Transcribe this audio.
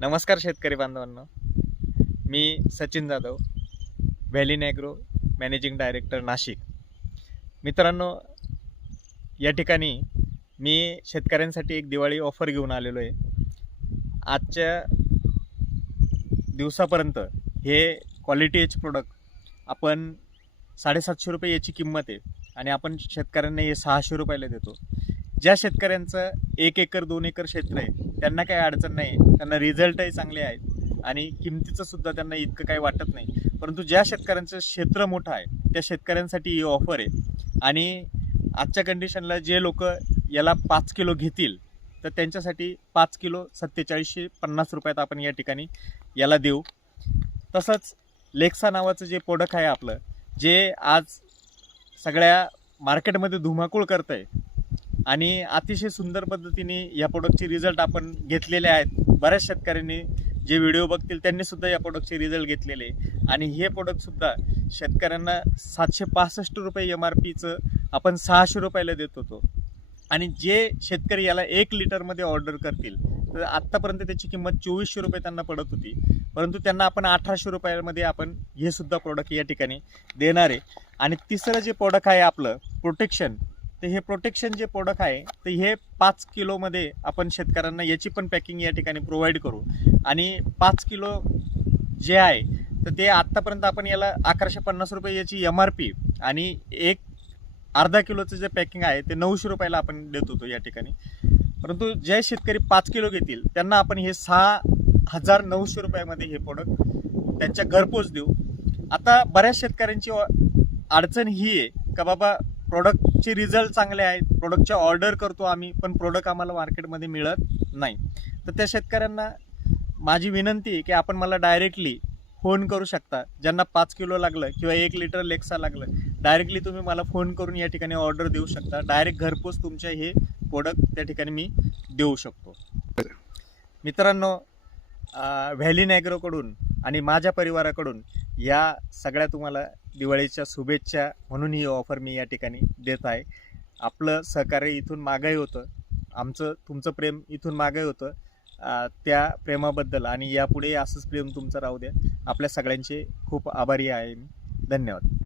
नमस्कार शेतकरी बांधवांनो. मी Sachin Jadhav valley agro managing director Nashik. मित्रांनो या ठिकाणी मी शेतकऱ्यांसाठी एक दिवाळी ऑफर घेऊन आलेलो आहे. आजच्या दिवसापर्यंत हे क्वालिटी एच प्रोडक्ट आपण साडेसातशे रुपये याची किंमत आहे आणि आपण शेतकऱ्यांना हे सहाशे रुपयाला देतो. ज्या शेतकऱ्यांचं एक एकर दोन एकर क्षेत्र आहे त्यांना काही अडचण नाही. त्यांना रिझल्टही चांगले आहेत. आणि किमतीचं सुद्धा त्यांना इतकं काही वाटत नाही. परंतु ज्या शेतकऱ्यांचं क्षेत्र मोठं आहे त्या शेतकऱ्यांसाठी ही ऑफर आहे. आणि आजच्या कंडिशनला जे लोक याला पाच किलो घेतील तर त्यांच्यासाठी पाच किलो सत्तेचाळीसशे पन्नास रुपयात आपण या ठिकाणी याला देऊ. तसंच लेक्सा नावाचं जे प्रोडक्ट आहे आपलं जे आज सगळ्या मार्केटमध्ये धुमाकूळ करतं आहे आणि अतिशय सुंदर पद्धतीने या प्रोडक्टचे रिझल्ट आपण घेतलेले आहेत. बऱ्याच शेतकऱ्यांनी जे व्हिडिओ बघतील त्यांनी सुद्धा या प्रोडक्टचे रिझल्ट घेतलेले आहे. आणि हे प्रोडक्टसुद्धा शेतकऱ्यांना सातशे पासष्ट रुपये एम आर पीचं आपण सहाशे रुपयाला देत होतो. आणि जे शेतकरी याला एक लिटरमध्ये ऑर्डर करतील तर आत्तापर्यंत त्याची किंमत चोवीसशे रुपये त्यांना पडत होती. परंतु त्यांना आपण अठराशे रुपयामध्ये आपण हे सुद्धा प्रोडक्ट या ठिकाणी देणार आहे. आणि तिसरं जे प्रोडक्ट आहे आपलं प्रोटेक्शन तर हे प्रोटेक्शन जे प्रोडक्ट आहे तर हे पाच किलोमध्ये आपण शेतकऱ्यांना याची पण पॅकिंग या ठिकाणी प्रोव्हाइड करू. आणि पाच किलो जे आहे तर ते आत्तापर्यंत आपण याला अकराशे पन्नास रुपये याची एम आर पी आणि एक अर्धा किलोचं जे पॅकिंग आहे ते नऊशे रुपयाला आपण देत होतो या ठिकाणी. परंतु जे शेतकरी पाच किलो घेतील त्यांना आपण हे सहा हजार नऊशे रुपयामध्ये हे प्रोडक्ट त्यांच्या घरपोच देऊ. आता बऱ्याच शेतकऱ्यांची अडचण ही आहे का बाबा प्रोडक्टचे रिझल्ट चांगले आहेत प्रोडक्टच्या ऑर्डर करतो आम्ही पण प्रोडक्ट आम्हाला मार्केटमध्ये मिळत नाही. तर त्या शेतकऱ्यांना माझी विनंती आहे की आपण मला डायरेक्टली फोन करू शकता. ज्यांना पाच किलो लागलं किंवा एक लिटर लेक्सा लागलं डायरेक्टली तुम्ही मला फोन करून या ठिकाणी ऑर्डर देऊ शकता. डायरेक्ट घरपोच तुमच्या हे प्रोडक्ट त्या ठिकाणी मी देऊ शकतो. मित्रांनो व्हॅली नॅग्रोकडून आणि माझ्या परिवाराकडून या सगळ्या तुम्हाला दिवाळीच्या शुभेच्छा म्हणून ही ऑफर मी या ठिकाणी देत आहे. आपलं सहकार्य इथून मागंही होतं. आमचं तुमचं प्रेम इथून मागही होतं. त्या प्रेमाबद्दल आणि यापुढे असंच प्रेम तुमचं राहू द्या. आपल्या सगळ्यांचे खूप आभारी आहे मी. धन्यवाद.